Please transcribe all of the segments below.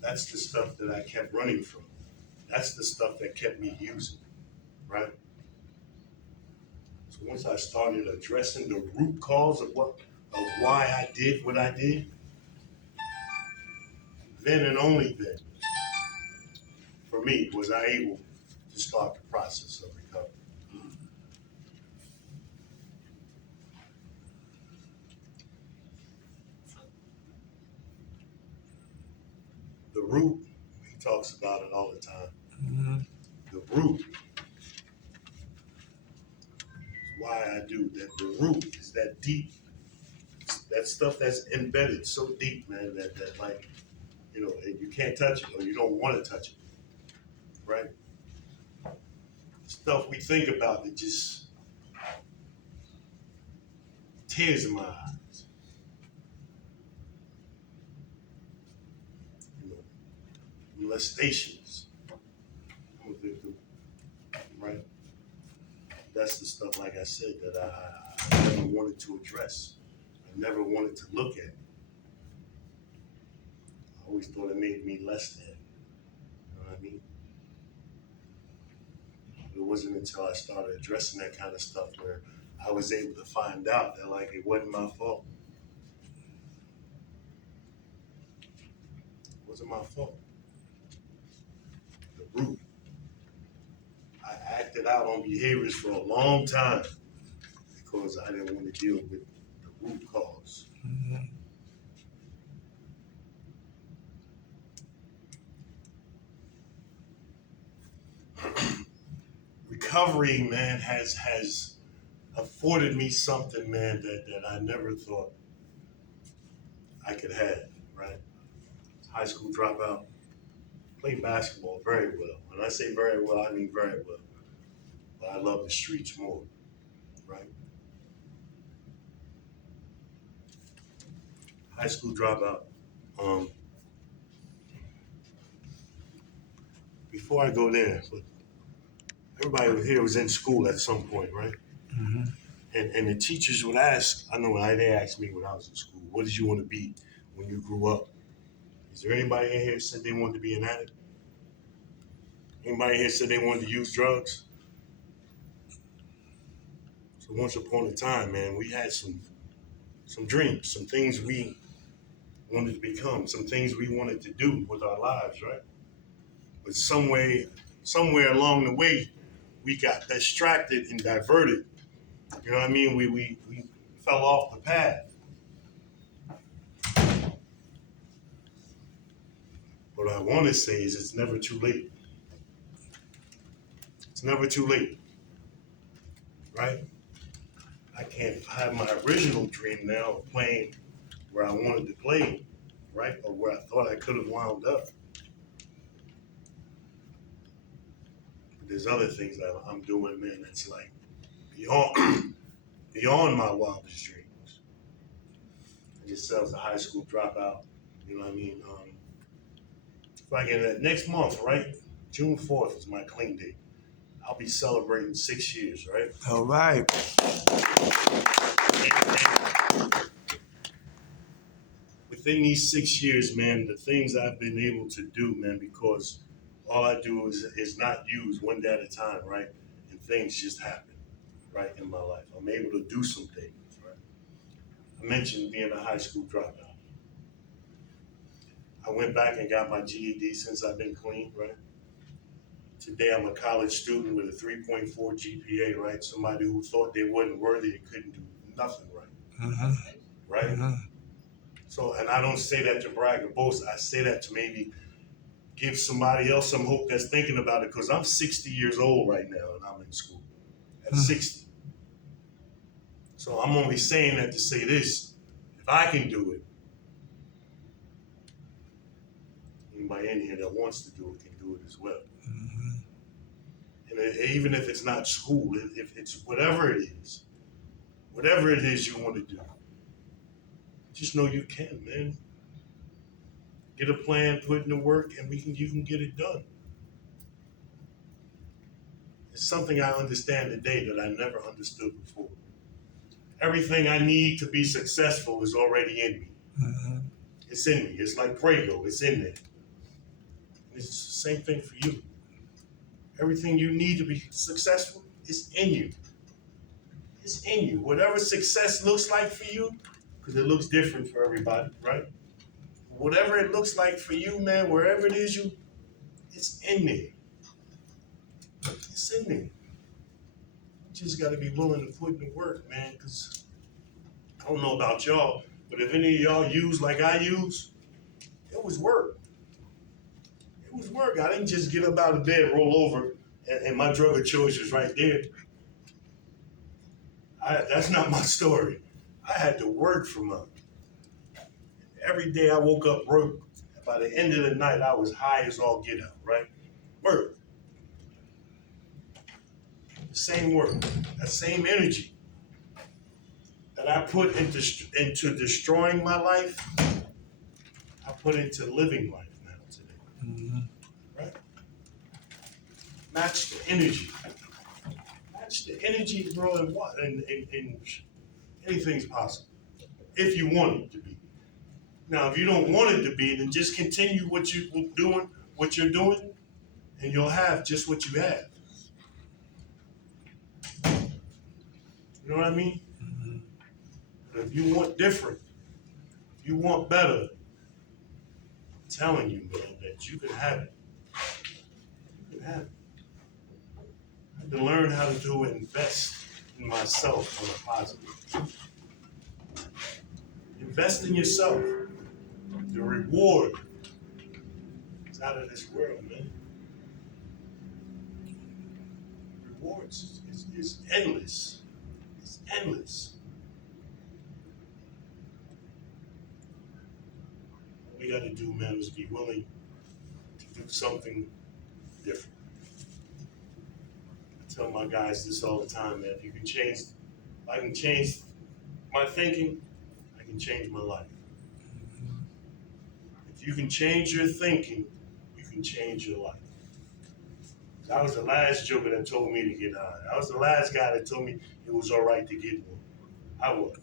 That's the stuff that I kept running from. That's the stuff that kept me using, right? So once I started addressing the root cause of why I did what I did, then and only then, for me, was I able to start the process of recovery. The root, he talks about it all the time. Mm-hmm. The root is why I do that. The root is that deep, that stuff that's embedded so deep, man, that like, you can't touch it or you don't want to touch it, right? Stuff we think about that just tears in my eyes. You know, molestations. I'm a victim, right? That's the stuff, like I said, that I never wanted to address. I never wanted to look at. I always thought it made me less than. You know what I mean? It wasn't until I started addressing that kind of stuff where I was able to find out that like it wasn't my fault. It wasn't my fault. The root. I acted out on behaviors for a long time because I didn't want to deal with the root cause. Mm-hmm. Recovery, man, has afforded me something, man, that I never thought I could have, right? High school dropout, played basketball very well. When I say very well, I mean very well. But I love the streets more, right? High school dropout. Before I go there, but everybody here was in school at some point, right? Mm-hmm. And the teachers would ask, I know they asked me when I was in school, what did you want to be when you grew up? Is there anybody in here that said they wanted to be an addict? Anybody here said they wanted to use drugs? So once upon a time, man, we had some dreams, some things we wanted to become, some things we wanted to do with our lives, right? But somewhere along the way, we got distracted and diverted. You know what I mean? We fell off the path. What I want to say is it's never too late. It's never too late, right? I can't have my original dream now of playing where I wanted to play, right? Or where I thought I could have wound up. But there's other things that I'm doing, man, that's like beyond my wildest dreams. I just said I was a high school dropout. You know what I mean? Like next month, right? June 4th is my clean date. I'll be celebrating 6 years, right? All right. And within these 6 years, man, the things I've been able to do, man, because all I do is not use one day at a time, right? And things just happen, right, in my life. I'm able to do some things, right? I mentioned being a high school dropout. I went back and got my GED since I've been clean, right? Today I'm a college student with a 3.4 GPA, right? Somebody who thought they wasn't worthy and couldn't do nothing right, mm-hmm. Right? Mm-hmm. So, and I don't say that to brag or boast. I say that to maybe give somebody else some hope that's thinking about it, because I'm 60 years old right now and I'm in school at 60. So I'm only saying that to say this: if I can do it, anybody in here that wants to do it can do it as well. Mm-hmm. And even if it's not school, if it's whatever it is you want to do, just know you can, man. Get a plan, put in the work, and you can get it done. It's something I understand today that I never understood before. Everything I need to be successful is already in me. Mm-hmm. It's in me. It's like Prego. It's in there. It's the same thing for you. Everything you need to be successful is in you. It's in you. Whatever success looks like for you, because it looks different for everybody, right? Whatever it looks like for you, man, wherever it is it's in there. It's in there. You just got to be willing to put in the work, man, because I don't know about y'all, but if any of y'all use like I use, it was work. It was work. I didn't just get up out of bed, roll over, and my drug of choice was right there. That's not my story. I had to work for mine. Every day I woke up broke. By the end of the night, I was high as all get out, right? Work. The same work, that same energy that I put into destroying my life, I put into living life now today. Mm-hmm. Right? Match the energy. Match the energy, bro, and what? And anything's possible. If you want it to be. Now, if you don't want it to be, then just continue what you're doing, and you'll have just what you have. You know what I mean? Mm-hmm. But if you want different, if you want better, I'm telling you, man, that you can have it. You can have it. I had to learn how to invest in myself on a positive. Invest in yourself. The reward is out of this world, man. Rewards is endless. It's endless. All we got to do, man, is be willing to do something different. I tell my guys this all the time, man. If I can change my thinking, I can change my life. If you can change your thinking, you can change your life. I was the last joker that told me to get high. I was the last guy that told me it was all right to get one. I was.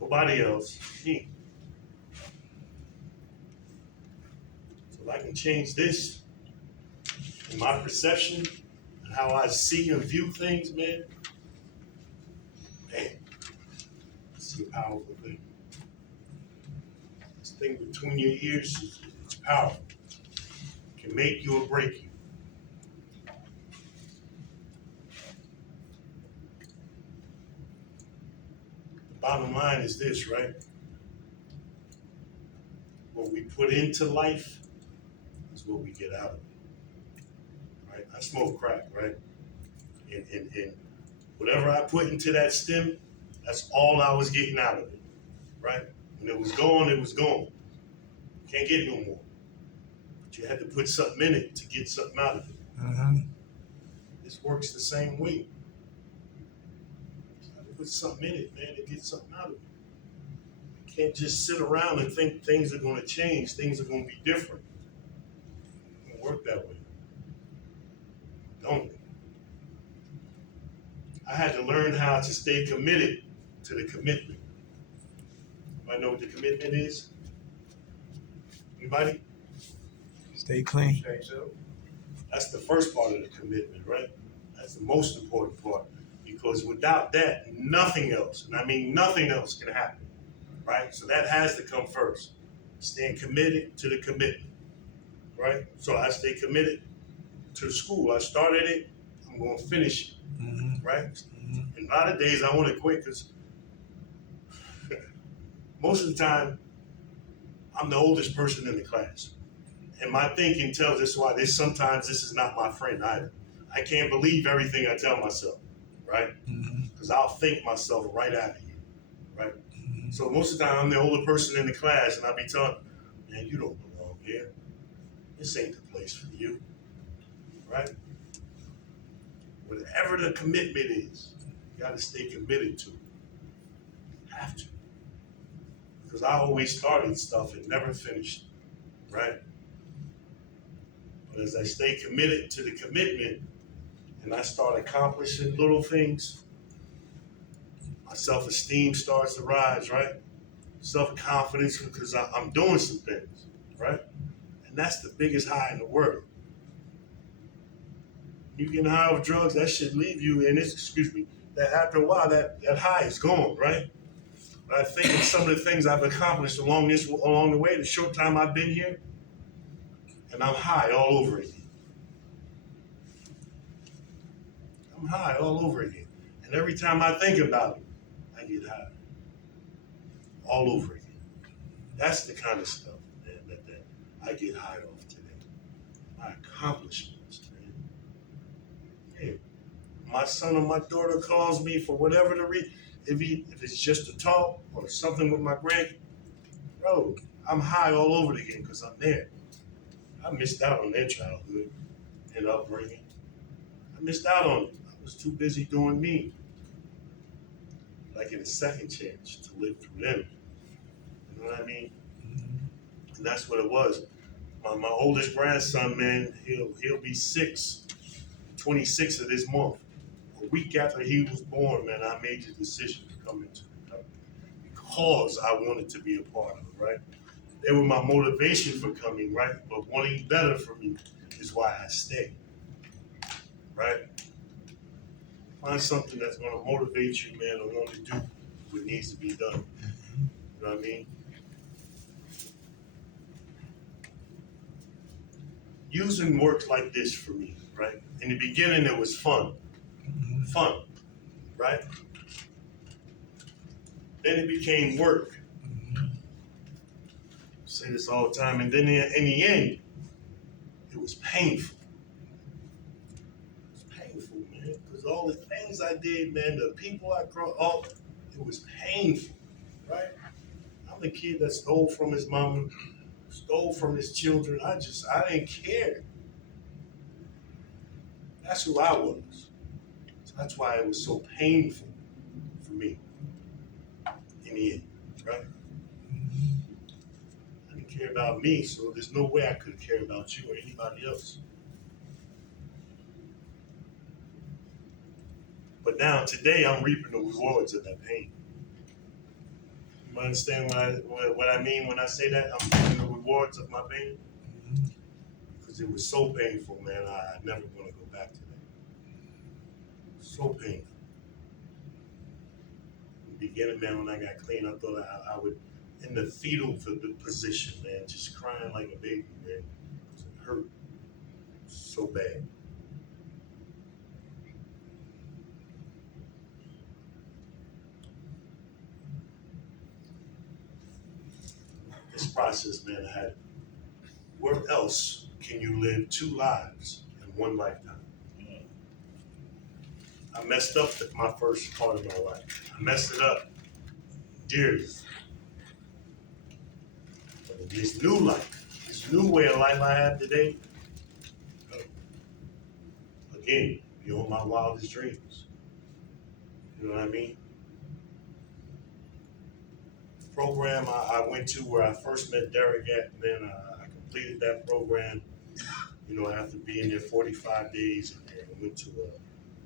Nobody else, me. So if I can change this in my perception and how I see and view things, man, it's a powerful thing. This thing between your ears, it's powerful. It can make you or break you. Bottom line is this, right? What we put into life is what we get out of it. Right? I smoke crack, right? And whatever I put into that stem, that's all I was getting out of it. Right? When it was gone, it was gone. Can't get no more. But you had to put something in it to get something out of it. Mm-hmm. This works the same way. Put something in it, man, to get something out of it. You can't just sit around and think things are going to change, things are going to be different. It don't work that way. Don't. I had to learn how to stay committed to the commitment. Anybody know what the commitment is? Anybody? Stay clean. That's the first part of the commitment, right? That's the most important part. Because without that, nothing else, and I mean nothing else, can happen, right? So that has to come first. Staying committed to the commitment, right? So I stay committed to school. I started it, I'm going to finish it, mm-hmm. Right? Mm-hmm. And a lot of days I want to quit because most of the time I'm the oldest person in the class. And my thinking tells us why sometimes this is not my friend either. I can't believe everything I tell myself. Right? Because I'll think myself right out of here, right? Mm-hmm. So most of the time, I'm the older person in the class, and I'll be telling, man, you don't belong here. This ain't the place for you, right? Whatever the commitment is, you got to stay committed to it. You have to. Because I always started stuff and never finished, right? But as I stay committed to the commitment, and I start accomplishing little things, my self-esteem starts to rise, right? Self-confidence, because I'm doing some things, right? And And that's the biggest high in the world. You get high off drugs, that should leave you, and that after a while, that high is gone, right? But I think of some of the things I've accomplished along the way, the short time I've been here, and I'm high all over again. I'm high all over again. And every time I think about it, I get high. All over again. That's the kind of stuff, man, that I get high off today. My accomplishments, man. Hey, my son or my daughter calls me for whatever the reason, if it's just a talk or something with my grand, bro, I'm high all over it again because I'm there. I missed out on their childhood and upbringing. I missed out on it. I was too busy doing me. Like in a second chance to live through them. You know what I mean? And that's what it was. My oldest grandson, man, he'll be 26 of this month. A week after he was born, man, I made the decision to come into recovery because I wanted to be a part of it, right? They were my motivation for coming, right? But wanting better for me is why I stay, right? Find something that's going to motivate you, man, and want to do what needs to be done. You know what I mean? Using works like this for me, right? In the beginning, it was fun, right? Then it became work. I say this all the time, and then in the end, it was painful. It was painful, man, because all the things I did, man, the people I crossed, it was painful, right? I'm the kid that stole from his mama, stole from his children. I didn't care. That's who I was. So that's why it was so painful for me in the end, right? I didn't care about me, so there's no way I could care about you or anybody else. But now, today, I'm reaping the rewards of that pain. You understand what I mean when I say that? I'm reaping the rewards of my pain? Because it was so painful, man, I never want to go back to that. So painful. In the beginning, man, when I got clean, I thought I would, in the fetal position, man, just crying like a baby, man, because it hurt so bad. This process, man, I had, where else can you live two lives in one lifetime? I messed up my first part of my life. I messed it up dearly. But in this new life, this new way of life I have today, again, beyond my wildest dreams. You know what I mean? The program I went to where I first met Derek at, man, I completed that program, you know, after being there 45 days, and I went to a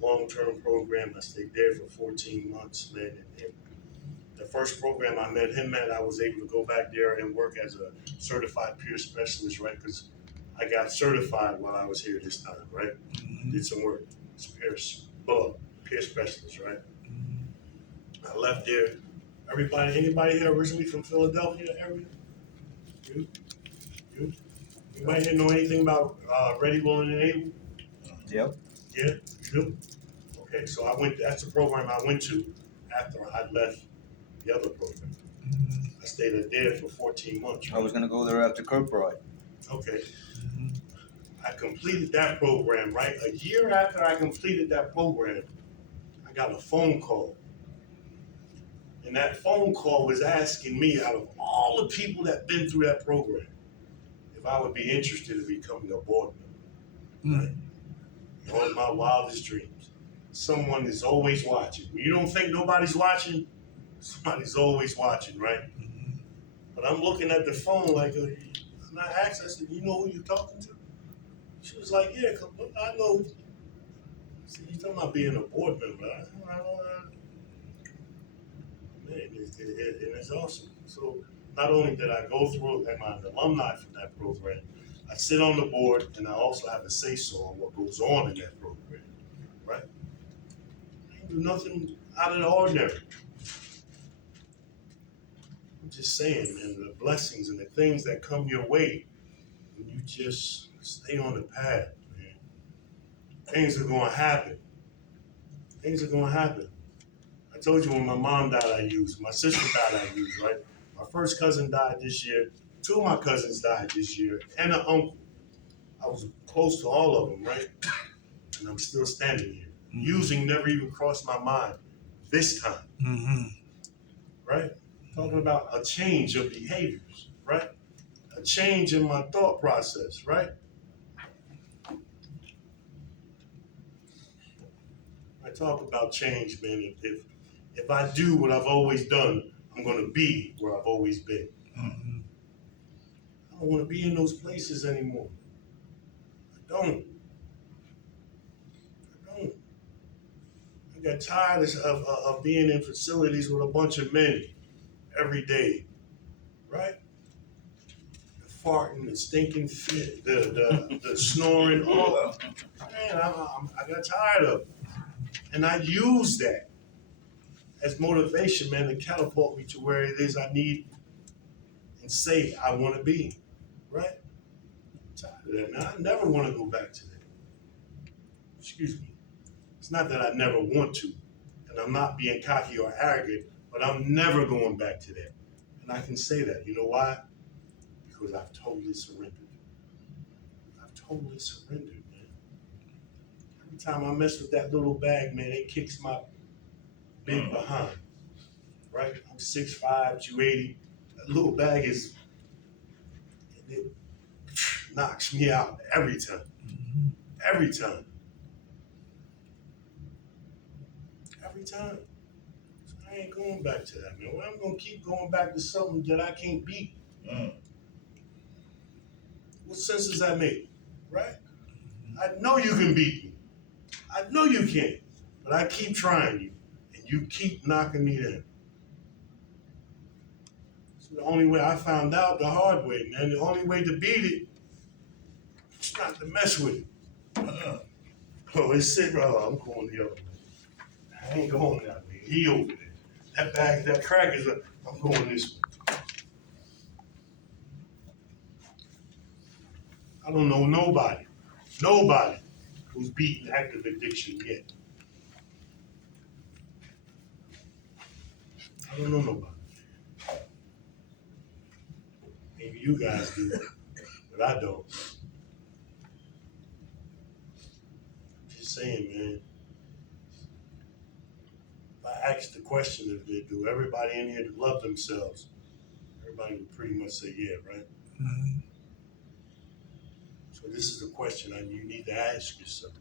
long-term program. I stayed there for 14 months, man, and the first program I met him at, I was able to go back there and work as a certified peer specialist, right? Because I got certified while I was here this time, right? Did some work as peer specialist, right? I left there. Anybody here originally from Philadelphia area? You? You? Anybody here know anything about Ready, Willing, and Able? Yep. Yeah, you do? Okay, so that's the program I went to after I left the other program. I stayed there for 14 months. Right? I was going to go there after Kirkbride. Okay. I completed that program, right? A year after I completed that program, I got a phone call. And that phone call was asking me, out of all the people that been through that program, if I would be interested in becoming a board member. Right? One of my wildest dreams. Someone is always watching. When you don't think nobody's watching, somebody's always watching, right? But I'm looking at the phone like, and I asked, I said, you know who you're talking to? She was like, yeah, I know. I said, you talking about being a board member? Man, it's awesome. So not only did I go through, am I an alumni from that program, I sit on the board, and I also have a say-so on what goes on in that program, right? I ain't do nothing out of the ordinary. I'm just saying, man, the blessings and the things that come your way when you just stay on the path, man. Things are gonna happen. Things are gonna happen. I told you when my mom died, I used. My sister died, I used, right? My first cousin died this year. Two of my cousins died this year, and an uncle. I was close to all of them, right? And I'm still standing here. Mm-hmm. Using never even crossed my mind this time, Mm-hmm. right? Talking about a change of behaviors, right? A change in my thought process, right? I talk about change, man. If I do what I've always done, I'm gonna be where I've always been. Mm-hmm. I don't want to be in those places anymore. I don't. I don't. I got tired of being in facilities with a bunch of men every day, right? The farting, the stinking fit, the snoring, all of man, I got tired of it. And I use that as motivation, man, to catapult me to where it is I need and say I want to be, right? I'm tired of that, man. I never want to go back to that. Excuse me. It's not that I never want to, and I'm not being cocky or arrogant, but I'm never going back to that. And I can say that. You know why? Because I've totally surrendered. I've totally surrendered, man. Every time I mess with that little bag, man, it kicks my big behind. Right? I'm 6'5", 280. That little bag it knocks me out every time. Every time. Every time. So I ain't going back to that, man. Well, I'm gonna keep going back to something that I can't beat. What sense does that make? Right? I know you can beat me. I know you can. But I keep trying you. And you keep knocking me down. So the only way I found out the hard way, man, the only way to beat it is not to mess with it. Oh, it's sitting right. I'm going the other way. I ain't going that way. He over there. That bag, that crack is up. I'm going this way. I don't know nobody who's beaten active addiction yet. I don't know nobody. Maybe you guys do, but I don't. Just saying, man. If I asked the question if they do everybody in here to love themselves, everybody would pretty much say yeah, right? Mm-hmm. So this is the question you need to ask yourself.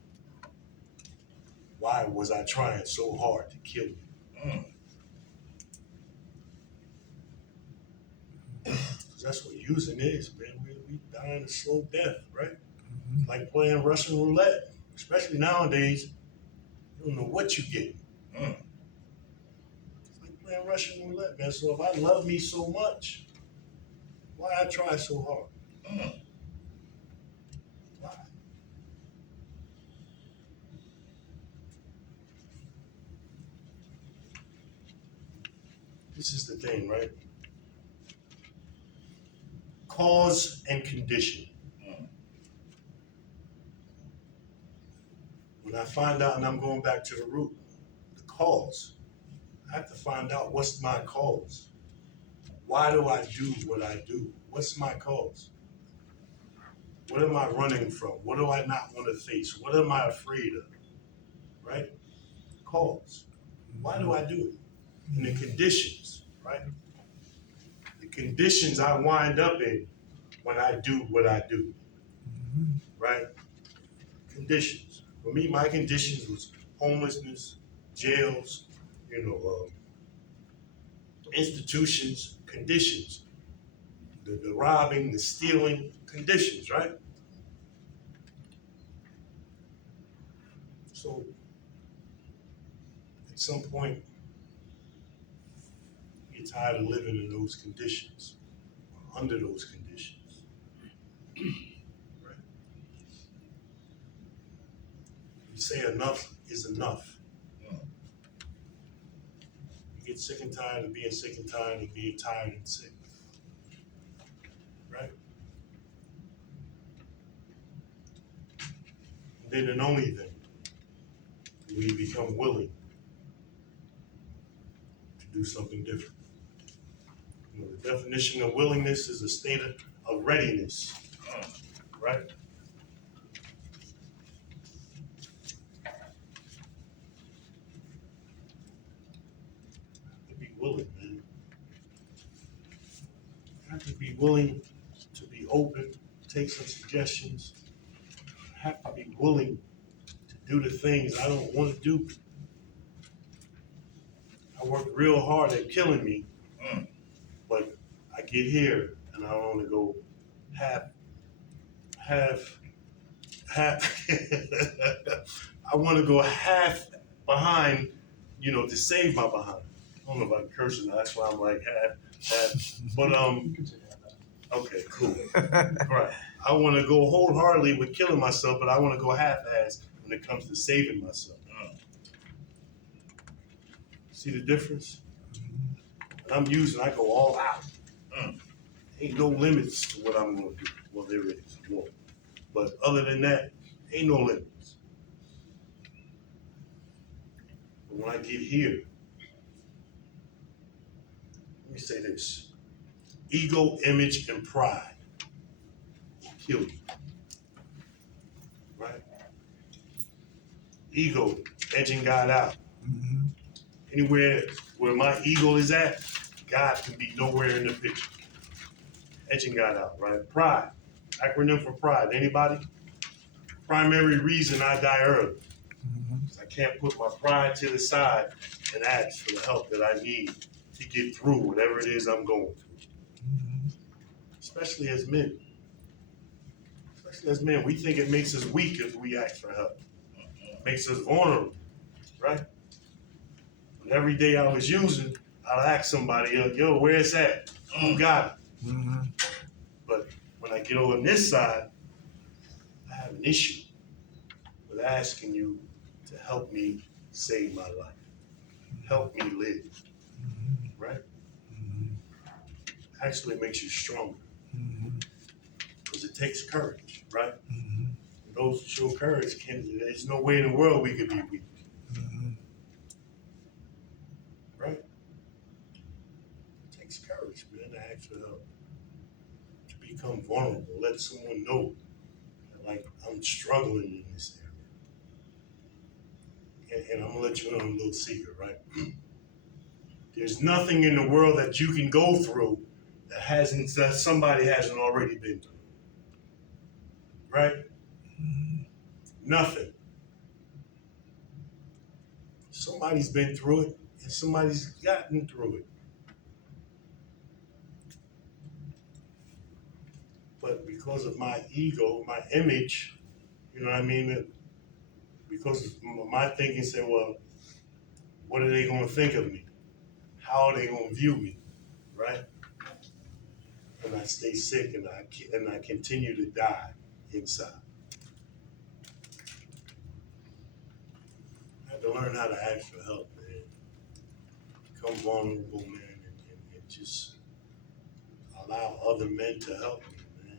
Why was I trying so hard to kill you? Because that's what using is, man. We dying a slow death, right? Mm-hmm. Like playing Russian roulette, especially nowadays. You don't know what you get. It's like playing Russian roulette, man. So if I love me so much, why I try so hard? Why? This is the thing, right? Cause and condition. When I find out, and I'm going back to the root, the cause, I have to find out what's my cause. Why do I do what I do? What's my cause? What am I running from? What do I not want to face? What am I afraid of? Right? Cause. Why do I do it? And the conditions, right? The conditions I wind up in when I do what I do, right? Conditions. For me, my conditions was homelessness, jails, institutions, conditions. The robbing, the stealing, conditions, right? So at some point, you get tired of living in those conditions, under those conditions. enough is enough. You get sick and tired of being sick and tired of being tired and sick. Right? And then and only then we become willing to do something different. You know, the definition of willingness is a state of readiness. Right? To be willing, man. You have to be willing to be open, take some suggestions. I have to be willing to do the things I don't want to do. I worked real hard at killing me, but I get here and I want to go half. I want to go half behind, to save my behind. I don't know if I'm cursing. That's why I'm like half. But okay, cool. Right. I want to go wholeheartedly with killing myself, but I want to go half-ass when it comes to saving myself. See the difference? And I go all out. Ain't no limits to what I'm going to do. Well, there is one. But other than that, ain't no limits. But when I get here, let me say this. Ego, image, and pride will kill you. Right? Ego, edging God out. Anywhere where my ego is at, God can be nowhere in the picture. Edging God out, right? Pride. Acronym for pride. Anybody? Primary reason I die early. I can't put my pride to the side and ask for the help that I need to get through whatever it is I'm going through. Especially as men. We think it makes us weak if we ask for help. It makes us vulnerable, right? But every day I was using, I'll ask somebody, yo, where's that? Who got it? But when I get on this side, I have an issue with asking you to help me save my life. Help me live, right? Actually, it makes you stronger because it takes courage, right? And those who show courage, there's no way in the world we could be weak, right? It takes courage, man, to ask for help, to become vulnerable, let someone know that, like, I'm struggling in this area. And I'm gonna let you know a little secret, right? There's nothing in the world that you can go through that somebody hasn't already been through. Right? Nothing. Somebody's been through it and somebody's gotten through it. But because of my ego, my image, you know what I mean? Because of my thinking said, well, what are they going to think of me? How are they going to view me? Right? And I stay sick and I continue to die inside. I had to learn how to ask for help, man. Become vulnerable, man, and just allow other men to help me, man.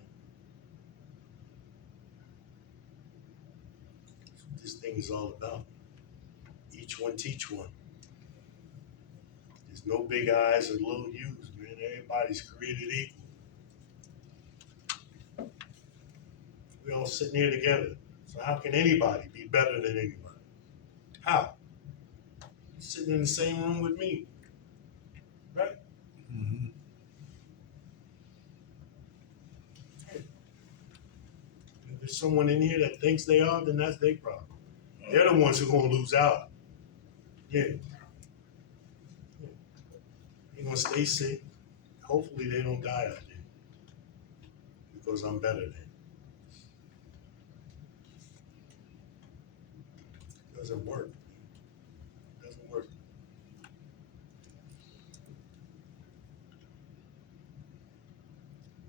That's what this thing is all about. Each one teach one. There's no big eyes or little U's, man. Everybody's created equal. We all sitting here together. So how can anybody be better than anybody? How? Sitting in the same room with me, right? If there's someone in here that thinks they are, then that's their problem. They're the ones who are going to lose out. Yeah. They're going to stay sick. Hopefully they don't die out there because I'm better than them. It doesn't work. It doesn't work.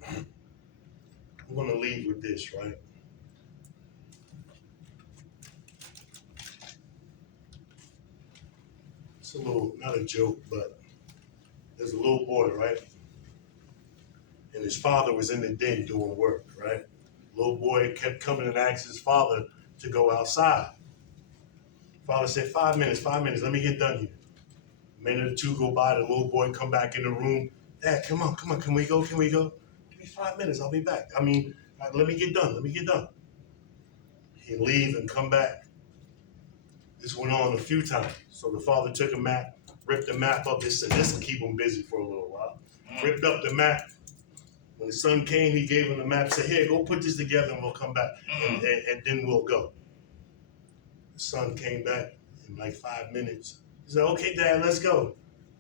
I'm going to leave with this, right? It's a little, not a joke, but there's a little boy, right? And his father was in the den doing work, right? Little boy kept coming and asked his father to go outside. Father said, 5 minutes, let me get done here. A minute or two go by, the little boy come back in the room. Dad, come on, can we go? Give me 5 minutes, I'll be back. Let me get done. He'd leave and come back. This went on a few times. So the father took a map, ripped the map up. This will keep him busy for a little while. Ripped up the map. When the son came, he gave him the map, said, here, go put this together and we'll come back. And then we'll go. The son came back in like 5 minutes. He said, okay, Dad, let's go.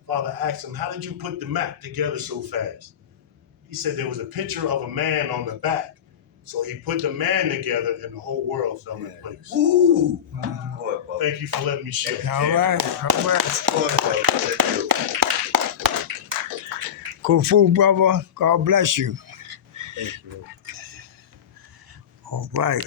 Father asked him, how did you put the map together so fast? He said there was a picture of a man on the back. So he put the man together and the whole world fell in place. Ooh. Thank you for letting me share. All right. Cool food, brother. God bless you. Thank you. All right.